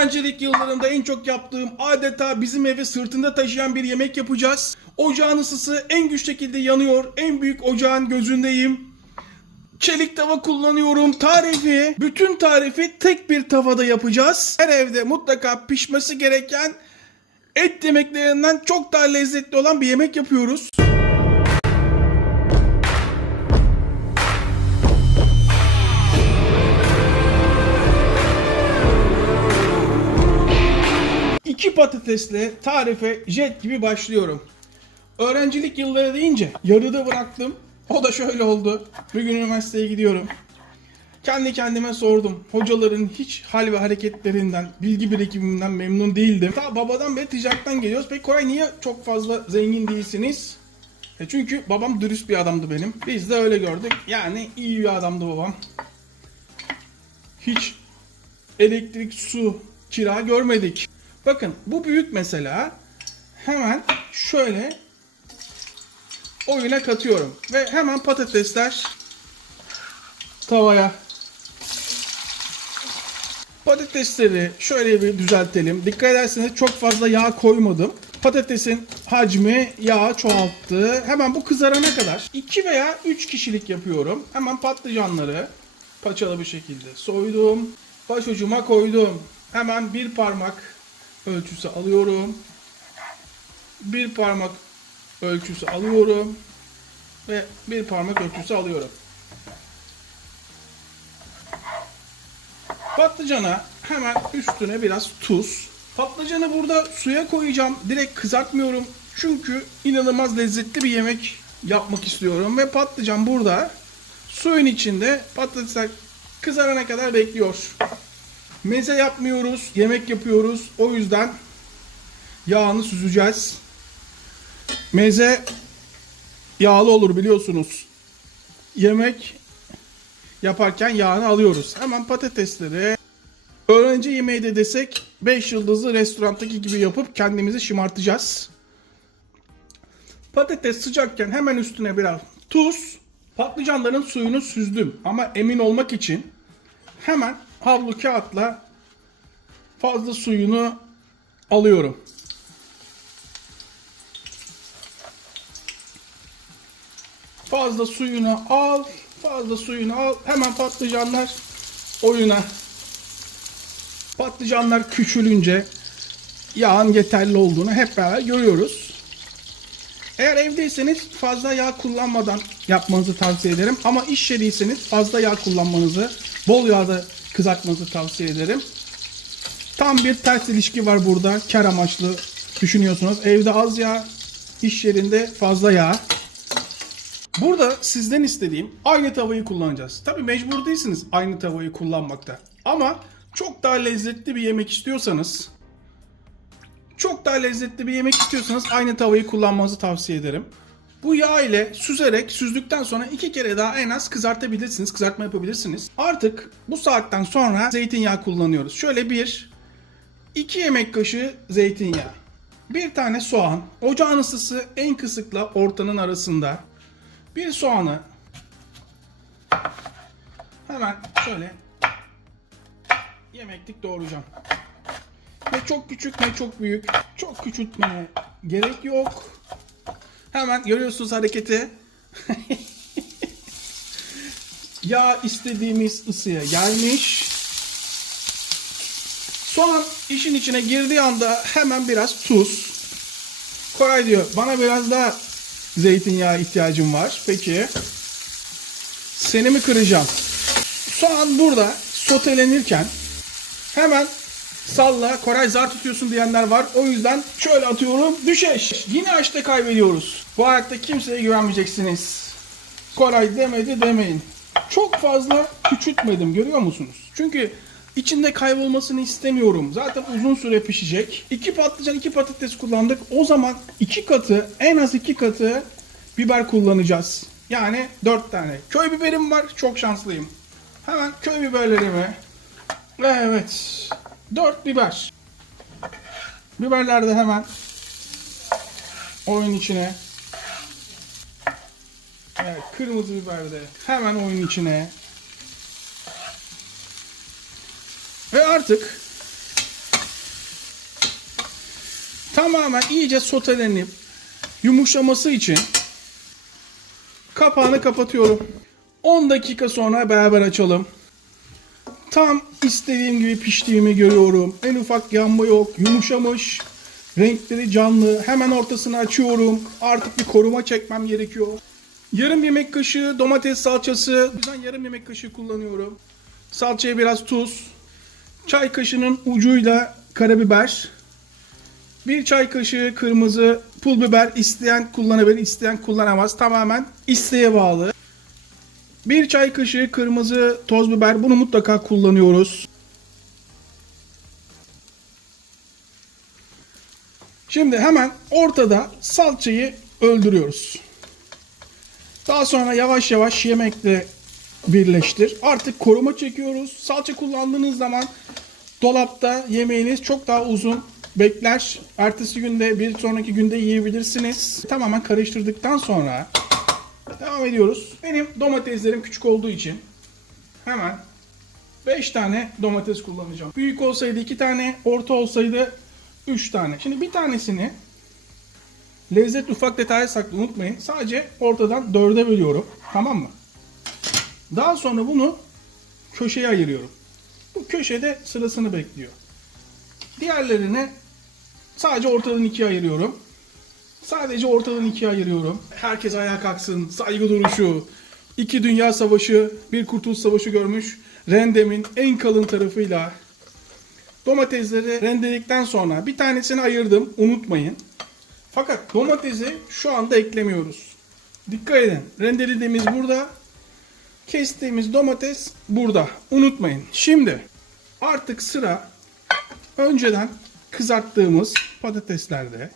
Öğrencilik yıllarımda en çok yaptığım, adeta bizim evi sırtında taşıyan bir yemek yapacağız. Ocağın ısısı en güç şekilde yanıyor. En büyük ocağın gözündeyim. Çelik tava kullanıyorum. Bütün tarifi tek bir tavada yapacağız. Her evde mutlaka pişmesi gereken et yemeklerinden çok daha lezzetli olan bir yemek yapıyoruz. İki patatesle tarife jet gibi başlıyorum. Öğrencilik yılları deyince yarıda bıraktım. O da şöyle oldu. Bugün üniversiteye gidiyorum. Kendi kendime sordum. Hocaların hiç hal ve hareketlerinden, bilgi birikiminden memnun değildim. Ta babadan beri ticaretten geliyoruz. Peki Koray niye çok fazla zengin değilsiniz? Çünkü babam dürüst bir adamdı benim. Biz de öyle gördük. Yani iyi bir adamdı babam. Hiç elektrik, su, kira görmedik. Bakın bu büyük mesela. Hemen şöyle oyuna katıyorum. Ve hemen patatesler tavaya. Patatesleri şöyle bir düzeltelim. Dikkat ederseniz çok fazla yağ koymadım. Patatesin hacmi yağı çoğalttı. Hemen bu kızarana kadar 2 veya 3 kişilik yapıyorum. Hemen patlıcanları paçalı bir şekilde soydum. Başucuma koydum. Hemen bir parmak ölçüsü alıyorum. Bir parmak ölçüsü alıyorum. Ve bir parmak ölçüsü alıyorum. Patlıcana hemen üstüne biraz tuz. Patlıcanı burada suya koyacağım. Direkt kızartmıyorum. Çünkü inanılmaz lezzetli bir yemek yapmak istiyorum. Ve patlıcan burada suyun içinde patatesler kızarana kadar bekliyor. Meze yapmıyoruz. Yemek yapıyoruz. O yüzden yağını süzeceğiz. Meze yağlı olur biliyorsunuz. Yemek yaparken yağını alıyoruz. Hemen patatesleri öğrenci yemeği de desek 5 yıldızlı restorandaki gibi yapıp kendimizi şımartacağız. Patates sıcakken hemen üstüne biraz tuz. Patlıcanların suyunu süzdüm ama emin olmak için hemen havlu kağıtla fazla suyunu alıyorum. Fazla suyunu al. Fazla suyunu al. Hemen patlıcanlar oyuna. Patlıcanlar küçülünce yağın yeterli olduğunu hep beraber görüyoruz. Eğer evdeyseniz fazla yağ kullanmadan yapmanızı tavsiye ederim. Ama iş yeriyseniz fazla yağ kullanmanızı, bol yağda kızartmanızı tavsiye ederim. Tam bir ters ilişki var burada. Kar amaçlı düşünüyorsunuz. Evde az yağ, iş yerinde fazla yağ. Burada sizden istediğim aynı tavayı kullanacağız. Tabii mecbur değilsiniz aynı tavayı kullanmakta. Ama çok daha lezzetli bir yemek istiyorsanız aynı tavayı kullanmanızı tavsiye ederim. Bu yağ ile süzdükten sonra 2 kere daha en az kızartabilirsiniz, kızartma yapabilirsiniz. Artık bu saatten sonra zeytinyağı kullanıyoruz. Şöyle 2 yemek kaşığı zeytinyağı. 1 tane soğan. Ocağın ısısı en kısıkla ortanın arasında. Bir soğanı hemen şöyle yemeklik doğrayacağım. Ne çok küçük ne çok büyük. Çok küçültmeye gerek yok. Hemen görüyorsunuz hareketi. Yağ istediğimiz ısıya gelmiş. Soğan işin içine girdiği anda hemen biraz tuz. Koray diyor bana biraz daha zeytinyağı ihtiyacım var. Peki. Seni mi kıracağım? Soğan burada sotelenirken hemen salla Koray zar tutuyorsun diyenler var. O yüzden şöyle atıyorum. Düşeş. Yine açta kaybediyoruz. Bu hayatta kimseye güvenmeyeceksiniz. Koray demedi demeyin. Çok fazla küçültmedim görüyor musunuz? Çünkü içinde kaybolmasını istemiyorum. Zaten uzun süre pişecek. 2 patlıcan 2 patates kullandık. O zaman 2 katı en az 2 katı biber kullanacağız. Yani 4 tane. Köy biberim var. Çok şanslıyım. Hemen köy biberlerimi. Evet. 4 biber. Biberler de hemen oyun içine. Evet. Kırmızı biber de hemen oyun içine. Ve artık tamamen iyice sotelenip yumuşaması için kapağını kapatıyorum. 10 dakika sonra beraber açalım. Tam istediğim gibi piştiğimi görüyorum. En ufak yanma yok. Yumuşamış. Renkleri canlı. Hemen ortasını açıyorum. Artık bir koruma çekmem gerekiyor. Yarım yemek kaşığı domates salçası. Ben yarım yemek kaşığı kullanıyorum. Salçaya biraz tuz. Çay kaşığının ucuyla karabiber. 1 çay kaşığı kırmızı pul biber. İsteyen kullanabilir, isteyen kullanamaz. Tamamen isteğe bağlı. 1 çay kaşığı kırmızı toz biber. Bunu mutlaka kullanıyoruz. Şimdi hemen ortada salçayı öldürüyoruz. Daha sonra yavaş yavaş yemekle birleştir. Artık koruma çekiyoruz. Salça kullandığınız zaman dolapta yemeğiniz çok daha uzun bekler. Ertesi günde, bir sonraki günde yiyebilirsiniz. Tamamen karıştırdıktan sonra devam ediyoruz. Benim domateslerim küçük olduğu için hemen 5 tane domates kullanacağım. Büyük olsaydı 2 tane, orta olsaydı 3 tane. Şimdi bir tanesini lezzet ufak detaya saklı, unutmayın. Sadece ortadan 4'e bölüyorum. Tamam mı? Daha sonra bunu köşeye ayırıyorum. Bu köşede sırasını bekliyor. Diğerlerini sadece ortadan 2'ye ayırıyorum. Sadece ortadan 2'ye ayırıyorum. Herkes ayağa kalksın. Saygı duruşu. 2 Dünya Savaşı, 1 Kurtuluş Savaşı görmüş rendemin en kalın tarafıyla domatesleri rendeledikten sonra bir tanesini ayırdım. Unutmayın. Fakat domatesi şu anda eklemiyoruz. Dikkat edin. Rendelediğimiz burada. Kestiğimiz domates burada. Unutmayın. Şimdi artık sıra önceden kızarttığımız patateslerde.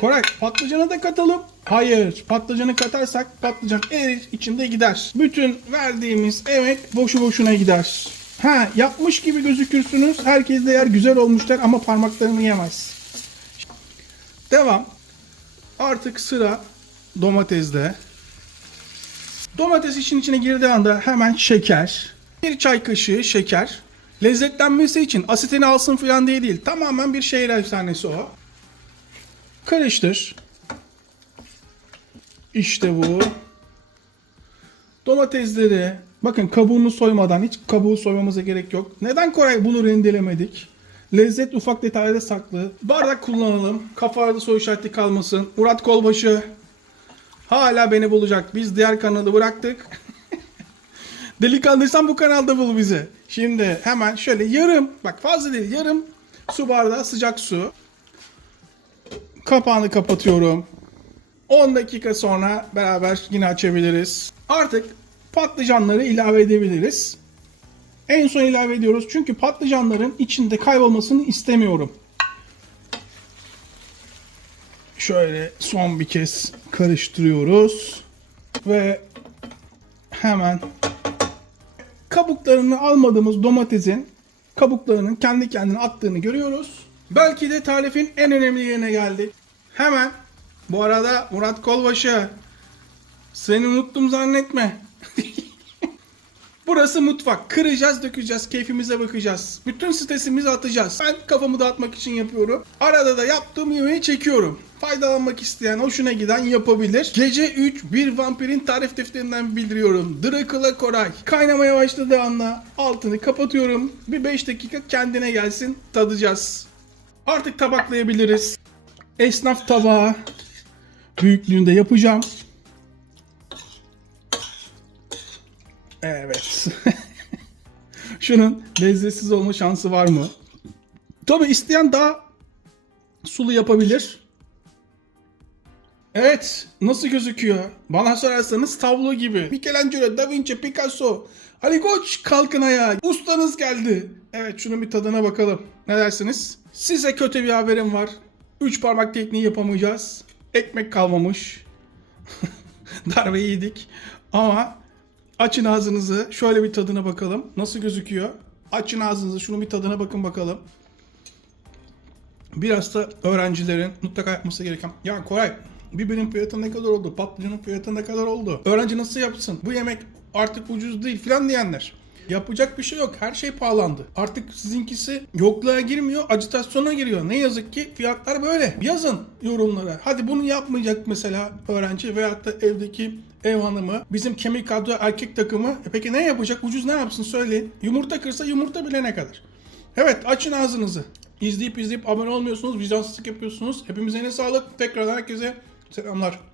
Koray, patlıcanı da katalım. Hayır, patlıcanı katarsak patlıcan erir, içinde gider. Bütün verdiğimiz emek boşu boşuna gider. Yapmış gibi gözükürsünüz. Herkes de yer, güzel olmuş der ama parmaklarını yemez. Devam. Artık sıra domatesde. Domates işin içine girdiği anda hemen şeker. 1 çay kaşığı şeker. Lezzetlenmesi için asitini alsın falan diye değil. Tamamen bir şehir efsanesi o. Karıştır. İşte bu. Domatesleri bakın kabuğunu soymadan, hiç kabuğu soymamıza gerek yok. Neden Koray bunu rendelemedik? Lezzet ufak detayda saklı. Bardak kullanalım. Kafalarda soru işareti kalmasın. Murat Kolbaşı hala beni bulacak. Biz diğer kanalı bıraktık. Delikanlıysan bu kanalda bul bizi. Şimdi hemen şöyle yarım, bak fazla değil, yarım su bardağı sıcak su. Kapağını kapatıyorum. 10 dakika sonra beraber yine açabiliriz. Artık patlıcanları ilave edebiliriz. En son ilave ediyoruz çünkü patlıcanların içinde kaybolmasını istemiyorum. Şöyle son bir kez karıştırıyoruz. Ve hemen kabuklarını almadığımız domatesin kabuklarının kendi kendine attığını görüyoruz. Belki de tarifin en önemli yerine geldik. Hemen bu arada Murat Kolbaşı, seni unuttum zannetme. Burası mutfak. Kıracağız, dökeceğiz, keyfimize bakacağız. Bütün stresimizi atacağız. Ben kafamı dağıtmak için yapıyorum. Arada da yaptığım yemeği çekiyorum. Faydalanmak isteyen, hoşuna giden yapabilir. Gece 3 bir vampirin tarif defterinden bildiriyorum. Dracula Koray. Kaynamaya başladığı anda altını kapatıyorum. Bir 5 dakika kendine gelsin, tadacağız. Artık tabaklayabiliriz. Esnaf tabağı büyüklüğünde yapacağım. Evet. Şunun lezzetsiz olma şansı var mı? Tabii isteyen daha sulu yapabilir. Evet. Nasıl gözüküyor? Bana sorarsanız tablo gibi. Michelangelo, Da Vinci, Picasso. Ali Koç kalkın ayağa. Ustanız geldi. Evet, şunun bir tadına bakalım. Ne dersiniz? Size kötü bir haberim var. 3 parmak tekniği yapamayacağız. Ekmek kalmamış. Darbe yedik. Ama açın ağzınızı. Şöyle bir tadına bakalım. Nasıl gözüküyor? Açın ağzınızı. Şunun bir tadına bakın bakalım. Biraz da öğrencilerin mutlaka yapması gereken. Ya Koray, biberin fiyatı ne kadar oldu? Patlıcanın fiyatı ne kadar oldu? Öğrenci nasıl yapsın? Bu yemek artık ucuz değil falan diyenler. Yapacak bir şey yok. Her şey pahalandı. Artık sizinkisi yokluğa girmiyor, acitasyona giriyor. Ne yazık ki fiyatlar böyle. Yazın yorumlara. Hadi bunu yapmayacak mesela öğrenci veyahut da evdeki ev hanımı. Bizim kemik kadro erkek takımı. Peki ne yapacak? Ucuz ne yapsın söyleyin. Yumurta kırsa yumurta bile ne kadar? Evet, açın ağzınızı. İzleyip abone olmuyorsunuz. Vicdansızlık yapıyorsunuz. Hepimize ne sağlık. Tekrardan herkese selamlar.